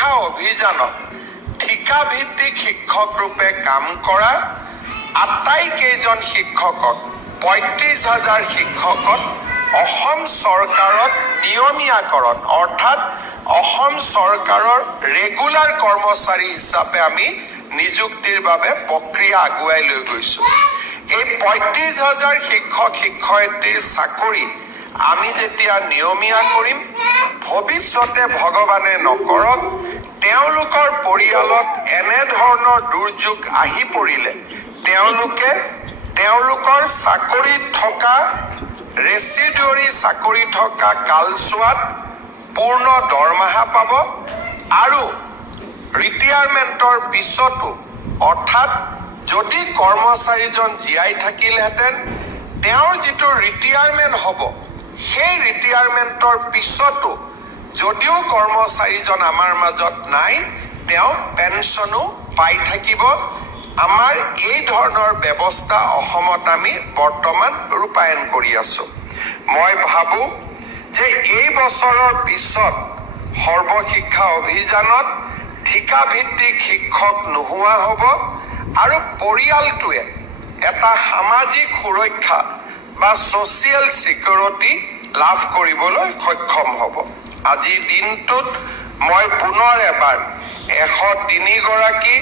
শিক্ষা অভিযানত ঠিকাভিত্তিক শিক্ষক ৰূপে কাম কৰা আটাইকেইজন শিক্ষকক ৩৫,০০০ শিক্ষকক অসম চৰকাৰত নিয়মীয়াকৰণ অৰ্থাৎ অসম চৰকাৰৰ ৰেগুলাৰ কৰ্মচাৰী হিচাপে আমি নিযুক্তিৰ বাবে প্ৰক্ৰিয়া আগুৱাই লৈ গৈছোঁ। এই ৩৫,০০০ শিক্ষক শিক্ষয়িত্ৰীৰ চাকৰি আমি যেতিয়া নিয়মীয়া কৰিম, ভৱিষ্যতে ভগৱানে নকৰক তেওঁলোকৰ পৰিয়ালত এনেধৰণৰ দুৰ্যোগ আহি পৰিলে তেওঁলোকে তেওঁলোকৰ চাকৰিত থকা ৰেচিডিউৰী চাকৰি থকা কালচোৱাত পূৰ্ণ দৰমহা পাব আৰু ৰিটায়াৰমেণ্টৰ পিছতো অৰ্থাৎ যদি কৰ্মচাৰীজন জীয়াই থাকিলহেঁতেন তেওঁৰ যিটো ৰিটায়াৰমেণ্ট হ'ব সেই ৰিটায়াৰমেণ্টৰ পিছতো যদিও কৰ্মচাৰীজন আমাৰ মাজত নাই তেওঁ পেঞ্চনো পাই থাকিব। আমাৰ এই ধৰণৰ ব্যৱস্থা অসমত আমি বৰ্তমান ৰূপায়ণ কৰি আছোঁ। মই ভাবোঁ যে এই বছৰৰ পিছত সৰ্বশিক্ষা অভিযানত ঠিকাভিত্তিক শিক্ষক নোহোৱা হ'ব আৰু পৰিয়ালটোৱে এটা সামাজিক সুৰক্ষা বা ছ'চিয়েল ছিকিউৰিটি লাভ কৰিবলৈ সক্ষম হ'ব। আজিৰ দিনটোত মই পুনৰ এবাৰ ১০৩ গৰাকী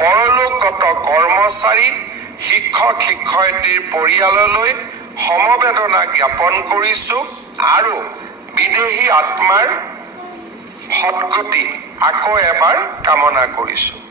পৰলোকগত কৰ্মচাৰী শিক্ষক শিক্ষয়িত্ৰীৰ পৰিয়াললৈ সমবেদনা জ্ঞাপন কৰিছোঁ আৰু বিদেহী আত্মাৰ সদ্গতি আকৌ এবাৰ কামনা কৰিছোঁ।